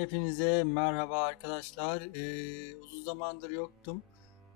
Hepinize merhaba arkadaşlar. Ee, uzun zamandır yoktum.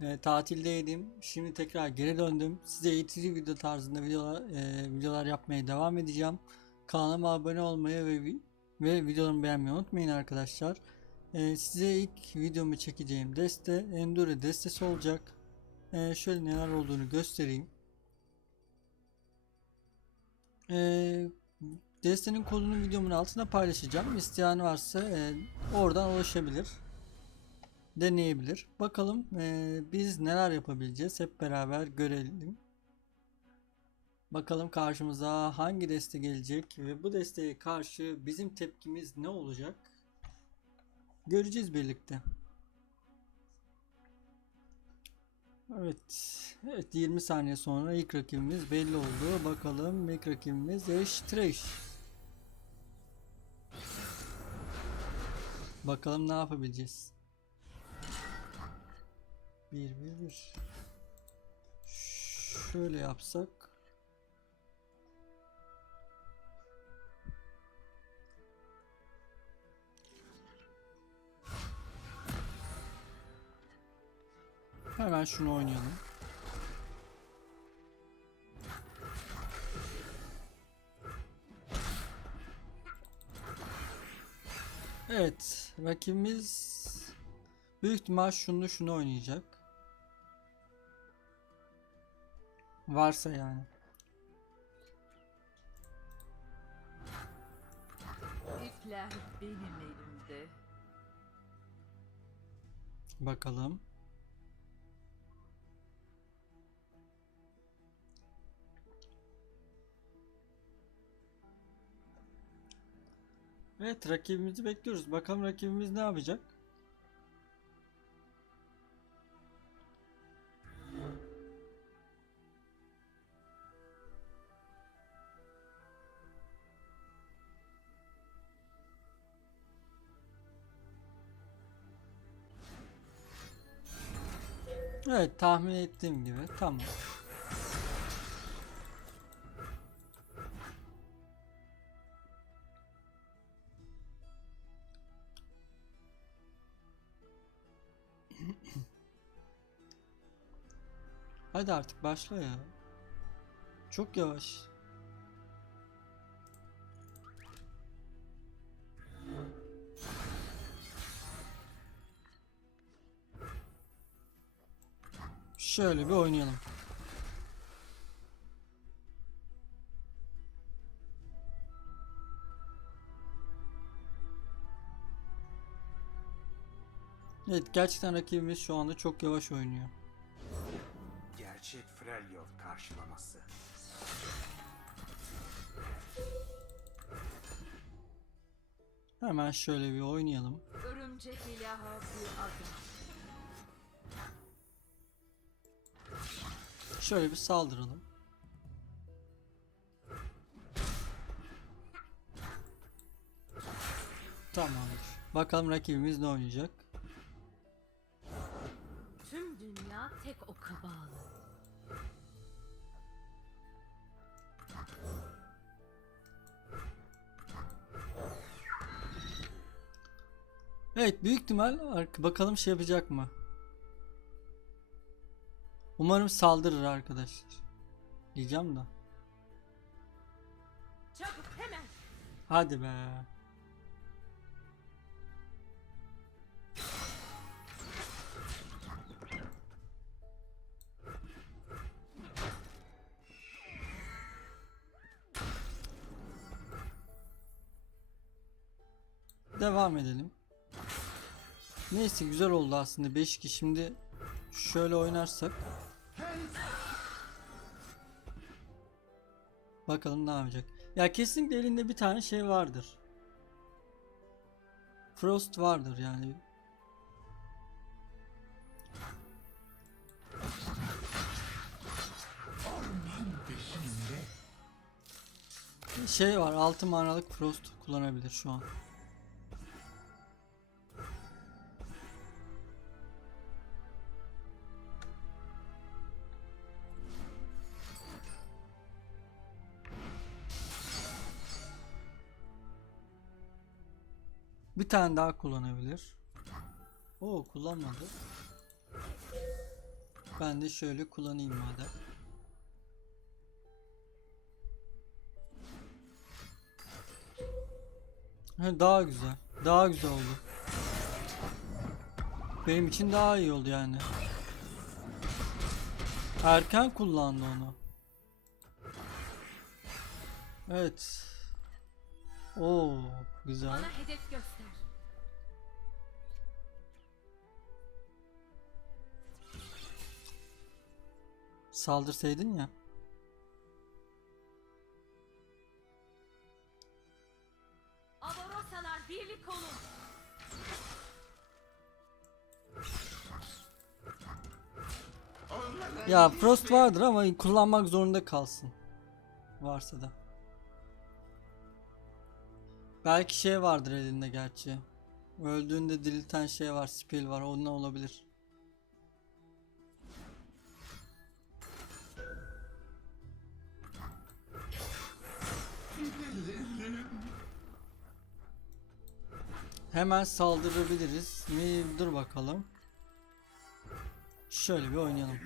Ee, tatildeydim. Şimdi tekrar geri döndüm. Size eğitici video tarzında videolar, e, videolar yapmaya devam edeceğim. Kanalıma abone olmayı ve, ve videolarımı beğenmeyi unutmayın arkadaşlar. Ee, size ilk videomu çekeceğim deste Enduro destesi olacak. Ee, şöyle neler olduğunu göstereyim. Ee, Destenin kodunu videomun altına paylaşacağım. İsteyen varsa e, oradan ulaşabilir. Deneyebilir. Bakalım e, biz neler yapabileceğiz hep beraber görelim. Bakalım karşımıza hangi deste gelecek ve bu desteğe karşı bizim tepkimiz ne olacak? Göreceğiz birlikte. Evet. Evet 20 saniye sonra ilk rakibimiz belli oldu. Bakalım ilk rakibimiz Ash Trash. Bakalım ne yapabileceğiz. 1 1 1. Şöyle yapsak. Hemen şunu oynayalım. Evet, rakibimiz büyük ihtimal şunu şunu oynayacak. Varsa yani. İpler benim elimde. Bakalım. Evet rakibimizi bekliyoruz. Bakalım rakibimiz ne yapacak? Evet tahmin ettiğim gibi. Tamam. Hadi artık başla ya. Çok yavaş. Şöyle bir oynayalım. Evet gerçekten rakibimiz şu anda çok yavaş oynuyor. Gerçek Freljord karşılaması. Hemen şöyle bir oynayalım. Örümcek ilahı bir adım. Şöyle bir saldıralım. Tamamdır. Bakalım rakibimiz ne oynayacak. Tüm dünya tek oka bağlı. Evet büyük ihtimal bakalım şey yapacak mı? Umarım saldırır arkadaşlar. Diyeceğim de. Çabuk hemen. Hadi be. Devam edelim. Neyse güzel oldu aslında 5 kişi şimdi şöyle oynarsak Bakalım ne yapacak. Ya kesinlikle elinde bir tane şey vardır. Frost vardır yani. Şey var 6 manalık Frost kullanabilir şu an. Bir tane daha kullanabilir. O kullanmadı. Ben de şöyle kullanayım madem. Ha, daha güzel. Daha güzel oldu. Benim için daha iyi oldu yani. Erken kullandı onu. Evet. Oo, güzel. Bana hedef göster. Saldırsaydın ya. Avarosalar birlik olun. Ya Frost vardır ama kullanmak zorunda kalsın. Varsa da. Belki şey vardır elinde gerçi. Öldüğünde dirilten şey var, spell var. O ne olabilir? Hemen saldırabiliriz mi? Dur bakalım. Şöyle bir oynayalım.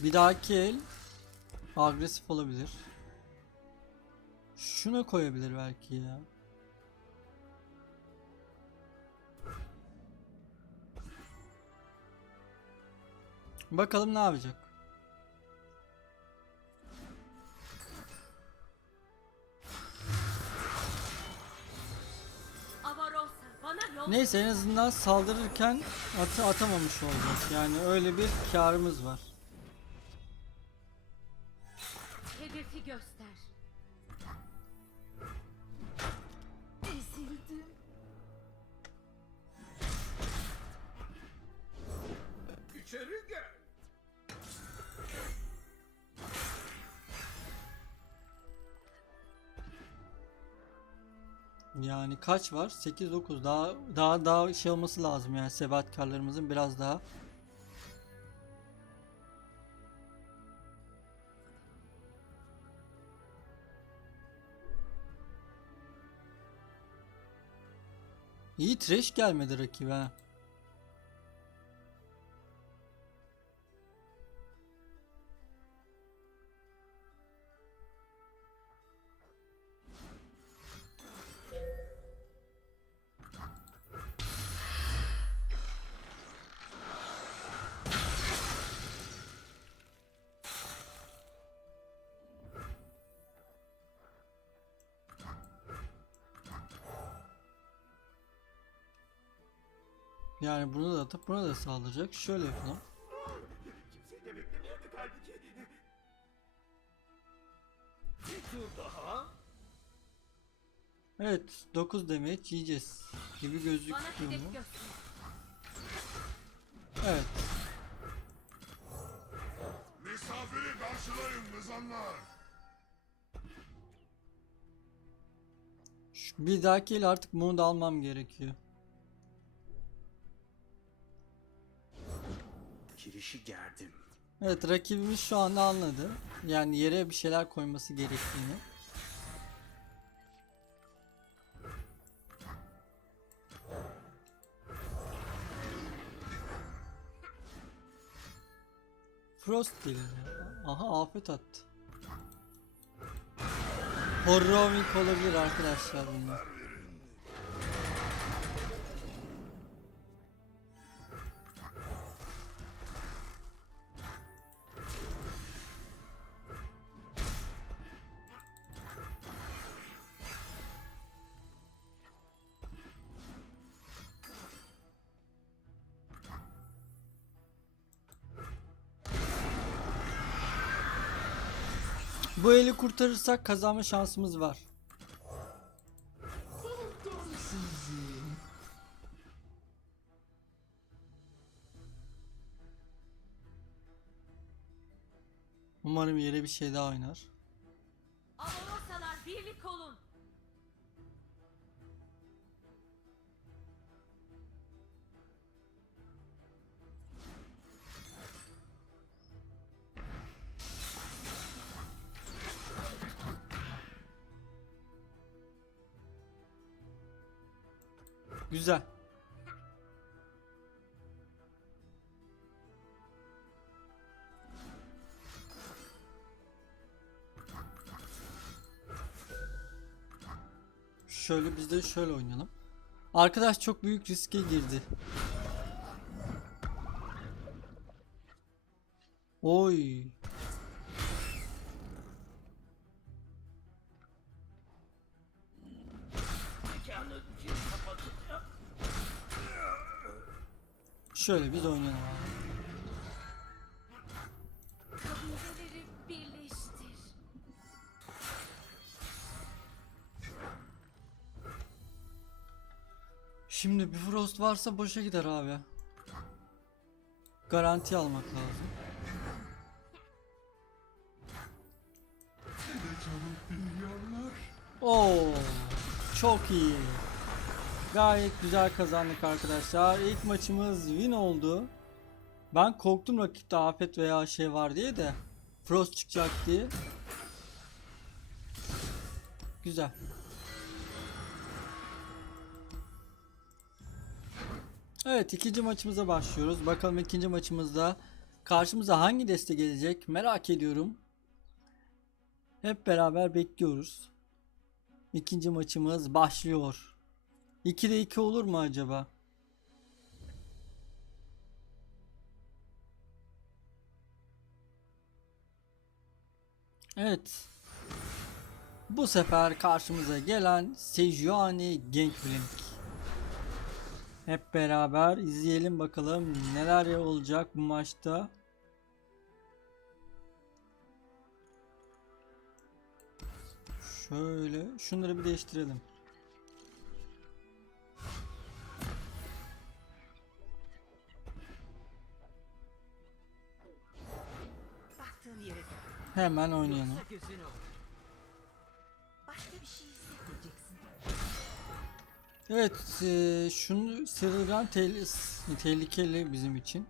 Bir dahaki el agresif olabilir. Şuna koyabilir belki ya. Bakalım ne yapacak. Neyse en azından saldırırken atı atamamış olacak. Yani öyle bir karımız var. Göster. Ezildim. İçeri gel. Yani kaç var? 8 9 daha daha daha şey olması lazım yani sebatkarlarımızın biraz daha İyi trash gelmedi rakibe Yani bunu da atıp buna da saldıracak. Şöyle yapalım. Kimse de beklemiyordu halbuki. Bir tur daha. Evet 9 damage yiyeceğiz gibi gözüküyor mu? Evet. Misafiri karşılayın mızanlar. Şu- Bir dahaki el artık bunu da almam gerekiyor. Kirişi gerdim. Evet rakibimiz şu anda anladı. Yani yere bir şeyler koyması gerektiğini. Frost gelir. Aha afet attı. Horrorwing olabilir arkadaşlar bunlar. Bu eli kurtarırsak kazanma şansımız var. Umarım yere bir şey daha oynar. Güzel. Şöyle biz de şöyle oynayalım. Arkadaş çok büyük riske girdi. Oy. Şöyle biz oynayalım abi. Şimdi bir Frost varsa boşa gider abi. Garanti almak lazım. Oo, çok iyi. Gayet güzel kazandık arkadaşlar. İlk maçımız win oldu. Ben korktum rakipte afet veya şey var diye de Frost çıkacak diye. Güzel. Evet ikinci maçımıza başlıyoruz. Bakalım ikinci maçımızda karşımıza hangi deste gelecek merak ediyorum. Hep beraber bekliyoruz. İkinci maçımız başlıyor. 2'de 2 olur mu acaba? Evet. Bu sefer karşımıza gelen Sejuani Gangplank. Hep beraber izleyelim bakalım neler olacak bu maçta. Şöyle şunları bir değiştirelim. Hemen oynayalım. Evet, eee, şunu Sırılgan tehl- tehlikeli bizim için.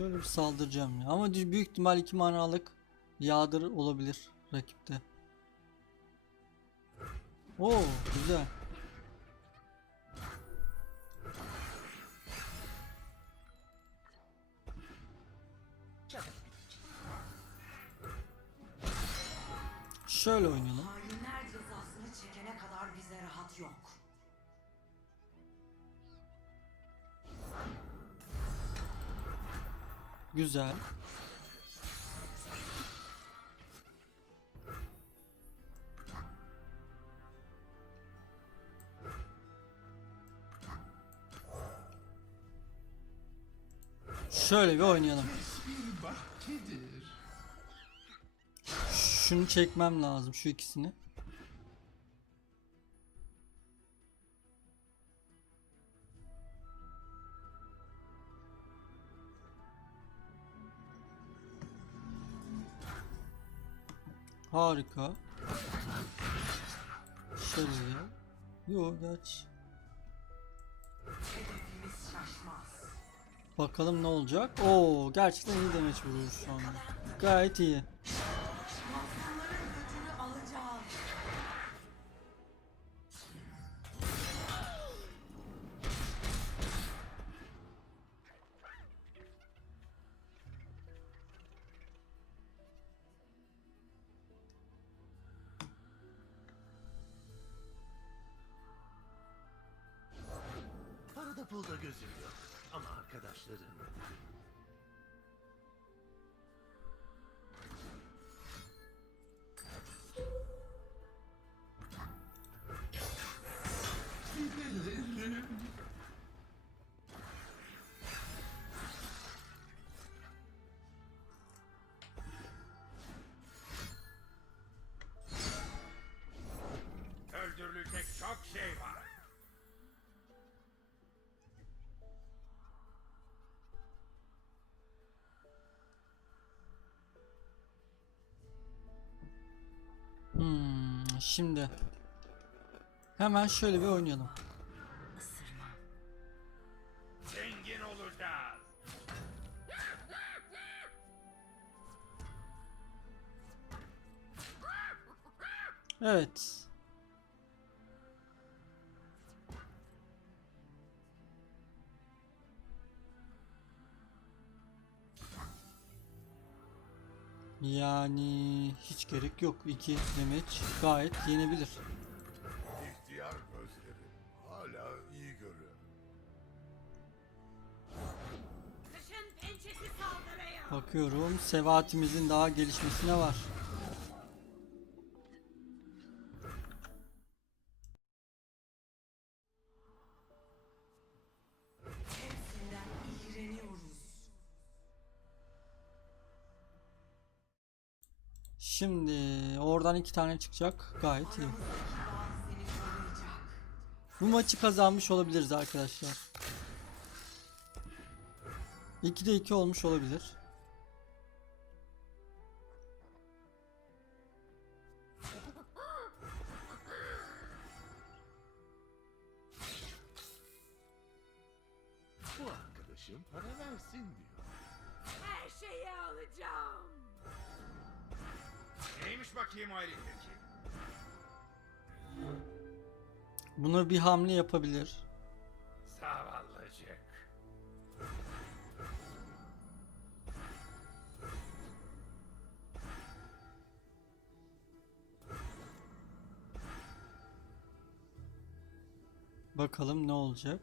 Şöyle bir saldıracağım ya. Ama büyük ihtimal iki manalık yağdır olabilir rakipte. Oo, güzel. Şöyle oynayalım. Güzel. Şöyle bir oynayalım. Şunu çekmem lazım şu ikisini. Harika. Şöyle. Yo geç. Bakalım ne olacak. Oo gerçekten iyi demeç vuruyor şu an. Gayet iyi. Şimdi Hemen şöyle bir oynayalım. Isırma. Zengin olacağız. Evet. Yani hiç gerek yok. İki demeç gayet yenebilir. İhtiyar gözleri hala iyi görüyor. Bakıyorum sevatimizin daha gelişmesine var. Oradan iki tane çıkacak. Gayet iyi. Bu maçı kazanmış olabiliriz arkadaşlar. 2'de 2 olmuş olabilir. Bir hamle yapabilir. Zavallıcık. Bakalım ne olacak.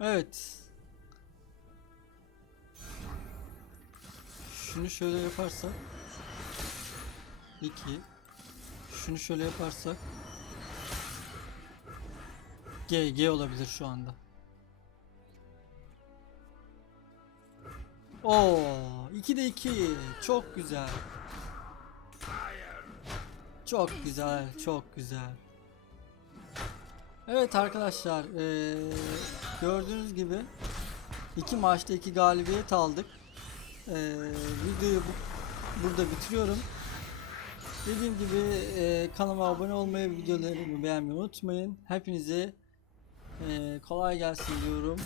Evet. Şunu şöyle yaparsak 2 Şunu şöyle yaparsak G G olabilir şu anda. Oo, 2'de 2. Çok güzel. Çok güzel, çok güzel. Evet arkadaşlar, eee, gördüğünüz gibi iki maçta iki galibiyet aldık. Eee, videoyu bu- burada bitiriyorum. Dediğim gibi eee, kanalıma abone olmayı, videolarımı beğenmeyi unutmayın. Hepinize eee, kolay gelsin diyorum.